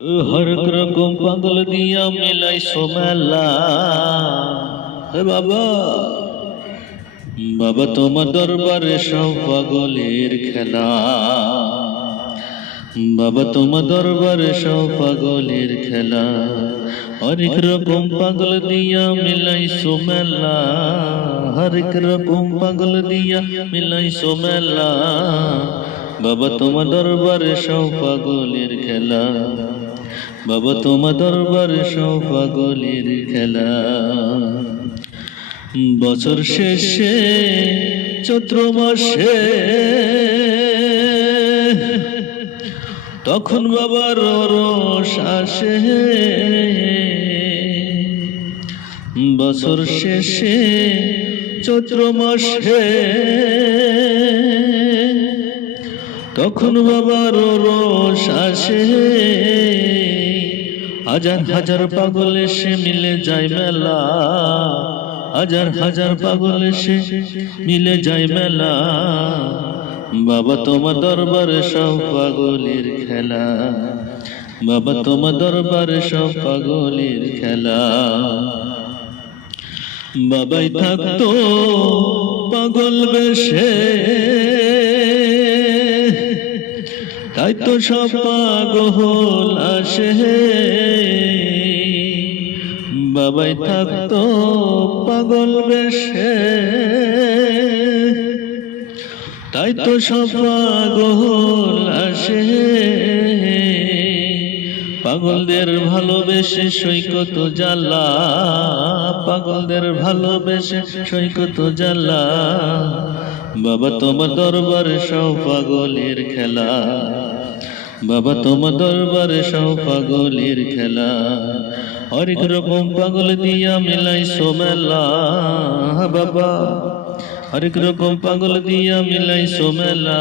हरेक रकम पागल दिया मिलाई सोमेला हे बाबा बाबा তোমার দরবারে সব পাগলের খেলা বাবা তোমার দরবারে সব পাগলের খেলা হরেক রকম পাগল দিয়া মিলাই সোমেলা হরেক রকম পাগল দিয়া মিলাই সোমেলা বাবা তোমার দরবারে সব পাগলের খেলা বাবা তোমার দরবারে সব পাগলের খেলা বছর শেষে চৈত্র মাসে তখন বাবার রস আসে বছর শেষে চৈত্র মাসে তখন বাবার রস আসে হাজার হাজার পাগল এসে মিলে যায় মেলা হাজার হাজার পাগল এসে মিলে যায় মেলা বাবা তোমার দরবারে সব পাগলের খেলা বাবা তোমার দরবারে সব পাগলের খেলা বাবাই থাকতো পাগল বেশে তাই তো সব পাগল আসে বাবাই থাকতো পাগল বেশে তাই তো সব পাগল আসে পাগলদের ভালোবেসে সৈকত জ্বালা পাগলদের ভালোবেসে সৈকত জ্বালা বাবা তোমার দরবারে সব পাগলের খেলা বাবা তোমার দরবারে সব পাগলের খেলা হরেক রকম পাগল দিয়া মিলাই সোমেলা বাবা হরেক রকম পাগল দিয়া মিলাই সোমেলা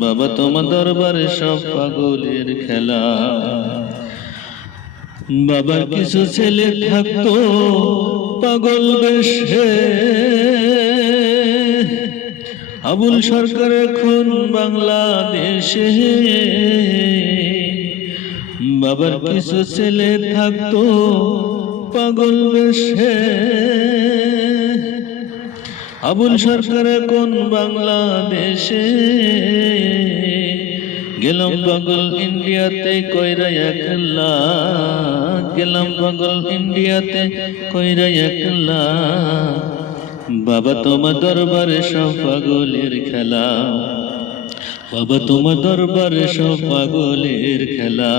বাবা তোমার দরবারে সব পাগলের খেলা বাবার কিছু ছেলে থাকতো পাগল বেশে আবুল সরকার এখন বাংলাদেশে বাবার কিছু ছেলে থাকতো পাগল বেশে আবুল সরকার এখন বাংলাদেশে গেলাম পাগল ইন্ডিয়াতে কইরা একলা গেলাম পাগল ইন্ডিয়াতে কইরা একলা বাবা তোমার দরবারে সব পাগলের খেলা বাবা তোমার দরবারে সব পাগলের খেলা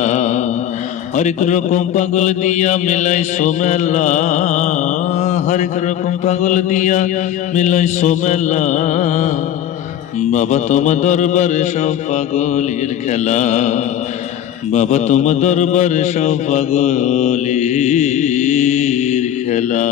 হরেক রকম পাগল দিয়া মিলাই সোমেলা হরেক রকম পাগল দিয়া মিলাই সোমেলা বাবা তোমার দরবারে সব পাগলের খেলা বাবা তোমার দরবারে সব পাগলের খেলা